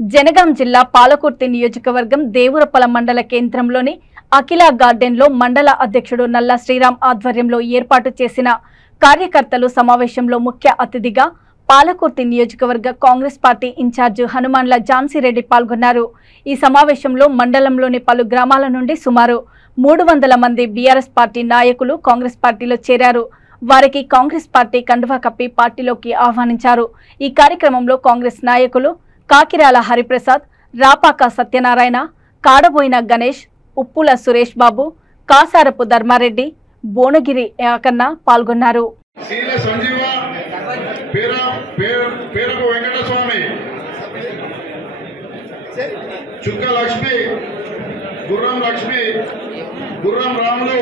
జనగాం జిల్లా పాలకుర్తి నియోజకవర్గం దేవురపల మండల కేంద్రంలోని అఖిల గార్డెన్ లో మండల అధ్యక్షుడు నల్ల శ్రీరామ్ ఆధ్వర్యంలో ఏర్పాటు చేసిన కార్యకర్తలు సమావేశంలో ముఖ్య అతిథిగా పాలకుర్తి నియోజకవర్గ కాంగ్రెస్ పార్టీ ఇన్ఛార్జ్ హనుమాన్ల ఝాన్సీరెడ్డి పాల్గొన్నారు। ఈ సమావేశంలో మండలంలోని పలు గ్రామాల నుండి సుమారు 300 మంది బీఆర్ఎస్ పార్టీ నాయకులు కాంగ్రెస్ పార్టీలో చేరారు। వారికి కాంగ్రెస్ పార్టీ కండువా కప్పి పార్టీలోకి ఆహ్వానించారు। ఈ కార్యక్రమంలో కాంగ్రెస్ నాయకులు కాకిరాల హరిప్రసాద్, రాపాక సత్యనారాయణ, కాడబోయిన గణేష్, ఉప్పుల సురేష్ బాబు, కాసారపు ధర్మారెడ్డి, బోనగిరి యాకన్న పాల్గొన్నారు। చుక్క లక్ష్మి, గుర్రం లక్ష్మి, గుర్రం రాములు,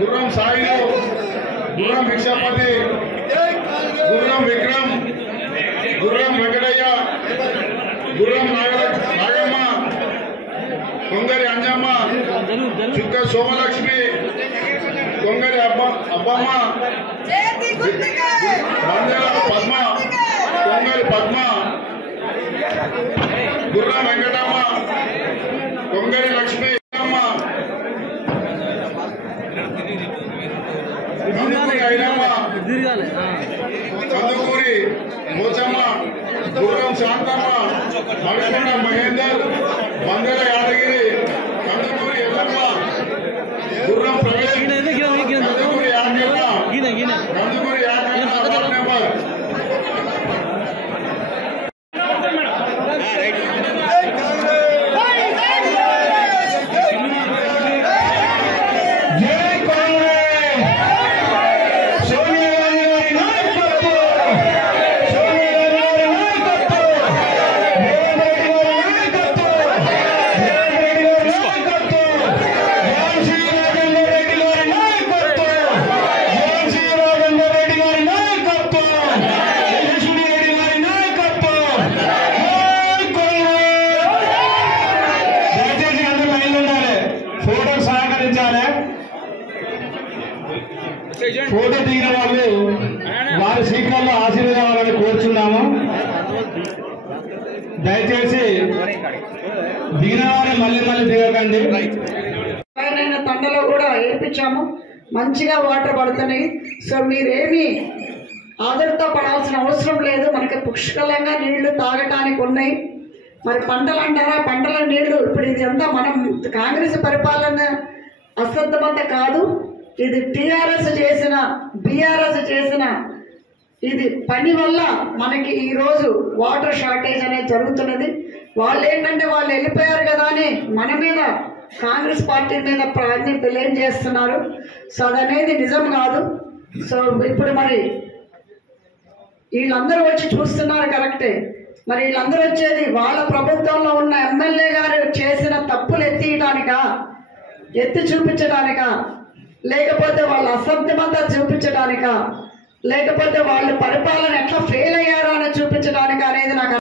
గుర్రం సాయిలు, గుర్రం భిక్షాపతి, గుర్రం విక్రమ్, గుర్రం వెంకటయ్య, గుర్రం నాగమ్మ, కొంగరి అంజమ్మ, చుక్క సోమలక్ష్మి, కొంగరి అబ్బమ్మ, మందెల పద్మ, కొంగరి పద్మ, గుర్రం వెంకటమ్మ, కొంగరి లక్ష్మి అమ్మ, కందుకూరి మోచమ్మ, గుర్రం శాంతమ్మ, మణికొండ మహేందర్, మందెల యాదగిరి, కందుకూరి ఎల్లమ్మ, గుర్రం Pravesh, Kandukuri Yadagiri, Kandukuri Yadagiri ward number photo దిగిన వాళ్ళు వారి సీట్లలో ఆశీర్వాదాలని కోరుచున్నాము। దయచేసి దిగిన వారిని మళ్ళీ దిగకండి। తండలో కూడా వేయించాము, మంచిగా వాటర్ పడుతున్నాయి। సో మీరేమి ఆదరతో పడాల్సిన అవసరం లేదు, మనకి పుష్కలంగా నీళ్లు తాగటానికి ఉన్నాయి। మరి పంటలు అంటారా, పంటల నీళ్లు ఇప్పుడు ఇదంతా మనం కాంగ్రెస్ పరిపాలన అశ్రద్ధమంత కాదు, ఇది టీఆర్ఎస్ చేసిన బీఆర్ఎస్ చేసిన ఇది పని వల్ల మనకి ఈరోజు వాటర్ షార్టేజ్ అనేది జరుగుతున్నది। వాళ్ళు ఏంటంటే వాళ్ళు వెళ్ళిపోయారు కదా అని మన మీద కాంగ్రెస్ పార్టీ మీద బ్లేమ్ చేస్తున్నారు। సో అదనేది నిజం కాదు। సో ఇప్పుడు మరి వీళ్ళందరూ వచ్చి చూస్తున్నారు కరెక్టే, మరి వీళ్ళందరూ వచ్చేది వాళ్ళ ప్రభుత్వంలో ఉన్న ఎమ్మెల్యే గారు చేసిన తప్పులు ఎత్తి చూపించడానికా, లేకపోతే వాళ్ళ అసత్యమంతా చూపించడానికా, లేకపోతే వాళ్ళ పరిపాలన ఎట్లా ఫెయిల్ అయ్యారో అని చూపించడానికా అనేది నాకు